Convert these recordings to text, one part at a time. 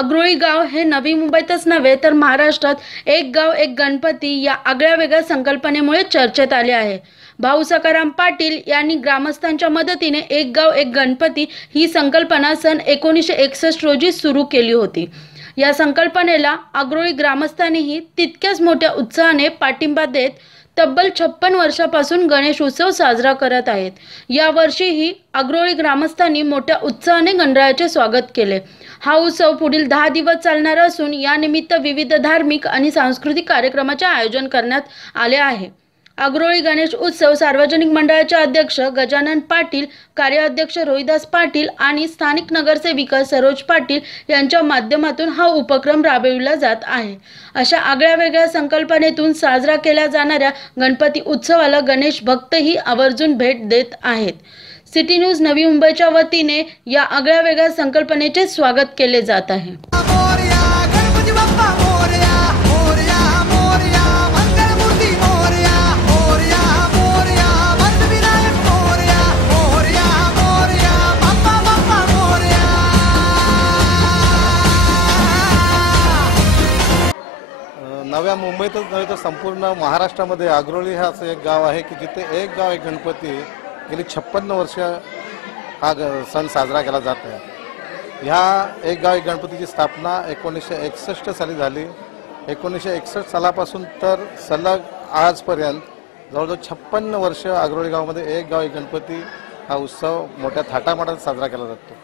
अग्रोळी गाव हे नवी मुंबईतच नव्हे तर महाराष्ट्रात एक गाव एक गणपती या आगळ्या वेगळ्या संकल्पनेमुळे चर्चेत आले आहे। भाऊ सखाराम पाटील यांनी ग्रामस्थांच्या मदतीने एक गाव एक गणपती ही संकल्पना सन 1961 रोजी सुरू केली होती। या संकल्पनेला अग्रोळी ग्रामस्थांनीही तितक्याच मोठ्या उत्साहाने पाठिंबा देत तब्बल 56 वर्षापासून गणेश उत्सव साजरा करत आहेत। या वर्षीही अग्रोळी ग्रामस्थांनी मोठ्या उत्साहाने गणरायाचे स्वागत केले। हा उत्सव पुढील 10 दिवस चालणार असून या निमित्त विविध धार्मिक आणि सांस्कृतिक कार्यक्रमाचे आयोजन करण्यात आले आहे। अग्रोळी गणेश उत्सव सार्वजनिक मंडळाचे अध्यक्ष गजानन पाटील, कार्याध्यक्ष रोहिदास पाटील आणि स्थानिक नगरसेविका सरोज पाटील यांच्या माध्यमातून हा उपक्रम राबविला जात आहे। अशा आगळ्या वेगळ्या संकल्पनेतून साजरा केल्या जाणाऱ्या गणपती उत्सवाला गणेश भक्तही आवर्जून भेट देत आहेत। सिटी न्यूज नवी मुंबईच्या वतीने या आगळ्या वेगळ्या संकल्पनेचे स्वागत केले जात आहे। नव्या मुंबईतच नव्हे तर संपूर्ण महाराष्ट्रामध्ये अग्रोळी हा असं एक गाव आहे की जिथे एक गाव एक गणपती गेली 56 वर्ष हा सण साजरा केला जात आहे। ह्या एक गाव एक गणपतीची स्थापना 1961 साली झाली। 1961 सालापासून तर सलग आजपर्यंत जवळजवळ 56 वर्ष अग्रोळी गावामध्ये एक गाव एक गणपती हा उत्सव मोठ्या थाटामाटात साजरा केला जातो।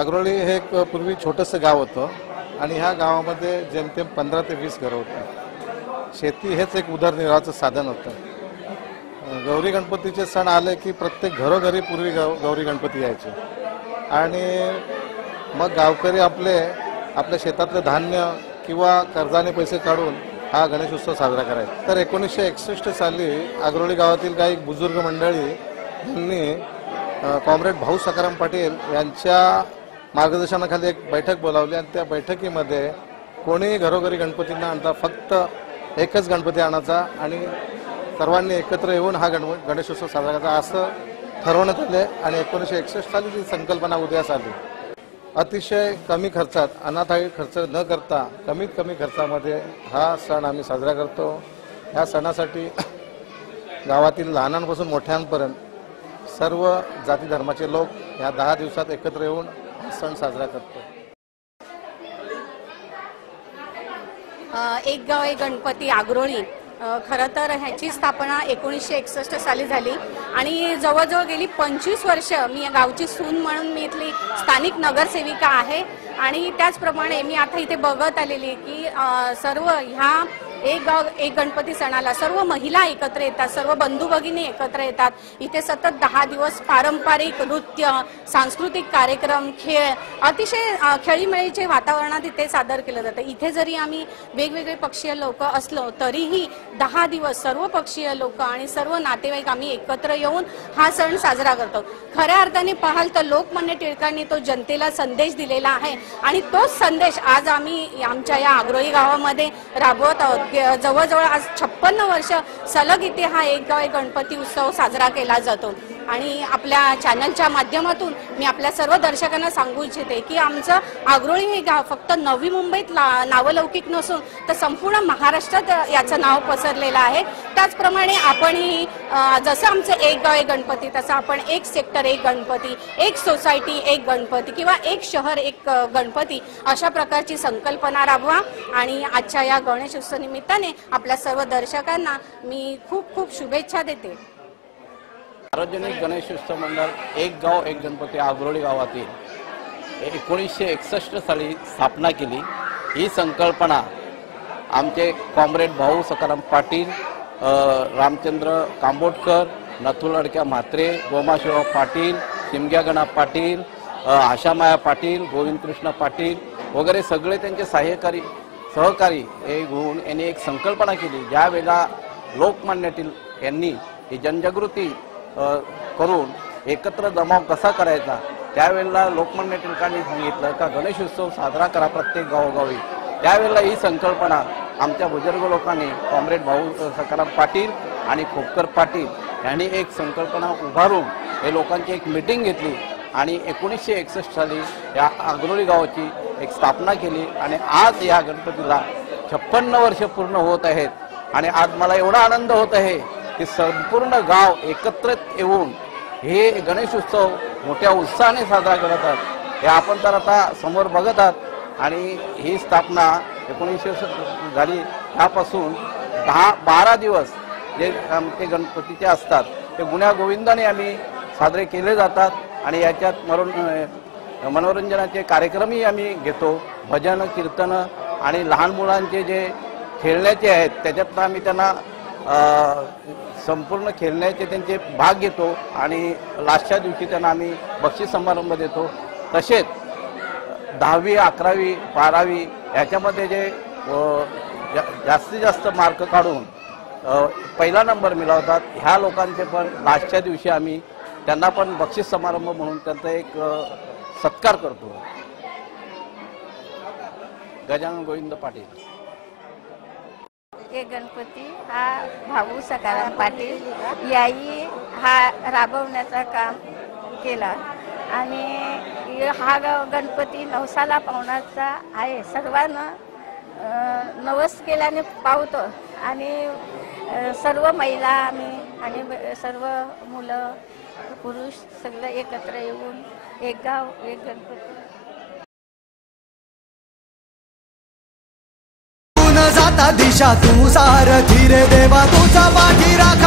अग्रोळी हे एक पूर्वी छोटंसं गाव होतं आणि ह्या गावामध्ये जेमतेम 15 ते 20 घरं होती। शेती हेच एक उदरनिर्वाहाचं साधन होतं। गौरी गणपतीचे सण आले की प्रत्येक घरोघरी पूर्वी गौरी गणपती यायचे आणि मग गावकरी आपल्या शेतातले धान्य किंवा कर्जाने पैसे काढून हा गणेश उत्सव साजरा करायचा। तर 1961 साली अग्रोळी गावातील काही बुजुर्ग मंडळी यांनी कॉम्रेड भाऊ सखाराम पाटील यांच्या मार्गदर्शनाखाली एक बैठक बोलावली आणि त्या बैठकीमध्ये कोणी घरोघरी गणपतींना आणता फक्त एकच गणपती आणायचा आणि सर्वांनी एकत्र येऊन हा गणेशोत्सव साजरा करायचा असं ठरवण्यात आले आणि 1961 साली जी संकल्पना उदयास आली। अतिशय कमी खर्चात, अनाथायी खर्च न करता कमीत कमी खर्चामध्ये हा सण आम्ही साजरा करतो। या सणासाठी गावातील लहानांपासून मोठ्यांपर्यंत सर्व जाती धर्माचे लोक या 10 दिवसात एकत्र येऊन सण साजरा करतो। एक गाव एक गणपती अग्रोळी खरं तर ह्याची स्थापना 1961 साली झाली आणि जवळजवळ गेली 25 वर्ष मी या गावची सून म्हणून मी इथली स्थानिक नगरसेविका आहे आणि त्याचप्रमाणे मी आता इथे बघत आलेली की सर्व ह्या एक गाव एक गणपती सणाला सर्व महिला एकत्र येतात, सर्व बंधू भगिनी एकत्र येतात। इथे सतत 10 दिवस पारंपरिक नृत्य, सांस्कृतिक कार्यक्रम, खेळ, अतिशय खेळीमेळीचे वातावरणात इथे सादर केलं जातं। इथे जरी आम्ही वेगवेगळे पक्षीय लोक असलो तरीही 10 दिवस सर्व पक्षीय लोक आणि सर्व नातेवाईक आम्ही एकत्र येऊन हा सण साजरा करतो। खऱ्या अर्थाने पाहाल तर लोकमान्य टिळकांनी तो जनतेला संदेश दिलेला आहे आणि तोच संदेश आज आम्ही आमच्या या अग्रोळी गावामध्ये राबवत आहोत। जवळजवळ आज 56 वर्ष सलग इथे हा एक गाव एक गणपती उत्सव साजरा केला जातो आणि आपल्या चॅनलच्या माध्यमातून मी आपल्या सर्व दर्शकांना सांगू इच्छिते की आमचं अग्रोळी हे गाव फक्त नवी मुंबईत नावलौकिक नसून तर संपूर्ण महाराष्ट्रात याचं नाव पसरलेलं आहे। त्याचप्रमाणे आपणही जसं आमचं एक गाव एक गणपती तसं आपण एक सेक्टर एक गणपती, एक सोसायटी एक गणपती किंवा एक शहर एक गणपती अशा प्रकारची संकल्पना राबवा आणि आजच्या या गणेश उत्सव निमित्ताने आपल्या सर्व दर्शकांना मी खूप खूप शुभेच्छा देते। सार्वजनिक गणेशोत्सव मंडळ एक गाव एक गणपती अग्रोळी गावातील 1961 साली स्थापना केली। ही संकल्पना आमचे कॉम्रेड भाऊ सखाराम पाटील, रामचंद्र कांबोटकर, नथू लडक्या म्हात्रे, गोमाशिवराव पाटील, शिमग्या गणा पाटील, आशामाया पाटील, गोविंद कृष्ण पाटील वगैरे सगळे त्यांचे सहकारी हे घेऊन यांनी एक संकल्पना केली। ज्यावेळेला लोकमान्य टिळक यांनी ही जनजागृती करून एकत्र जमाव कसा करायचा त्यावेळेला लोकमान्य टिळकांनी सांगितलं का गणेशोत्सव साजरा करा प्रत्येक गावोगावी। त्यावेळेला ही संकल्पना आमच्या बुजुर्ग लोकांनी कॉम्रेड भाऊ सखाराम पाटील आणि खोपकर पाटील यांनी एक संकल्पना उभारून हे लोकांची एक मीटिंग घेतली आणि 1961 साली या आग्रोळी गावाची एक स्थापना केली आणि आज या गणपतीला 56 वर्ष पूर्ण होत आहेत। आणि आज मला एवढा आनंद होत आहे की संपूर्ण गाव एकत्रित येऊन हे गणेश उत्सव मोठ्या उत्साहाने साजरा करत आहेत। हे आपण तर आता समोर बघत आहात आणि ही स्थापना 1900 झाली त्यापासून 10-12 दिवस जे आमचे गणपतीचे असतात ते गुण्या गोविंदाने आम्ही साजरे केले जातात आणि याच्यात मनोरंजनाचे कार्यक्रमही आम्ही घेतो। भजन कीर्तन आणि लहान मुलांचे जे खेळण्याचे आहेत त्याच्यात आम्ही त्यांना संपूर्ण खेळण्याचे त्यांचे भाग घेतो आणि लास्टच्या दिवशी त्यांना आम्ही बक्षीस समारंभ देतो। तसेच 10वी 11वी 12वी याच्यामध्ये जे जास्तीत जास्त मार्क काढून पहिला नंबर मिळवतात ह्या लोकांचे पण लास्टच्या दिवशी आम्ही त्यांना पण बक्षीस समारंभ म्हणून त्यांचा एक सत्कार करतो। गजानन गोविंद पाटील। एक गणपती हा भाऊ सकाराम पाटील याही हा राबवण्याचं काम केला आणि हा गणपती नवसाला पावण्याचा आहे। सर्वांना नवस केल्याने पावतो आणि सर्व महिला आम्ही आणि सर्व मुलं पुरुष सगळं एकत्र येऊन एक गाव एक गणपती जाता दिशा तू सारथी रे देवा तुझा पाठी राख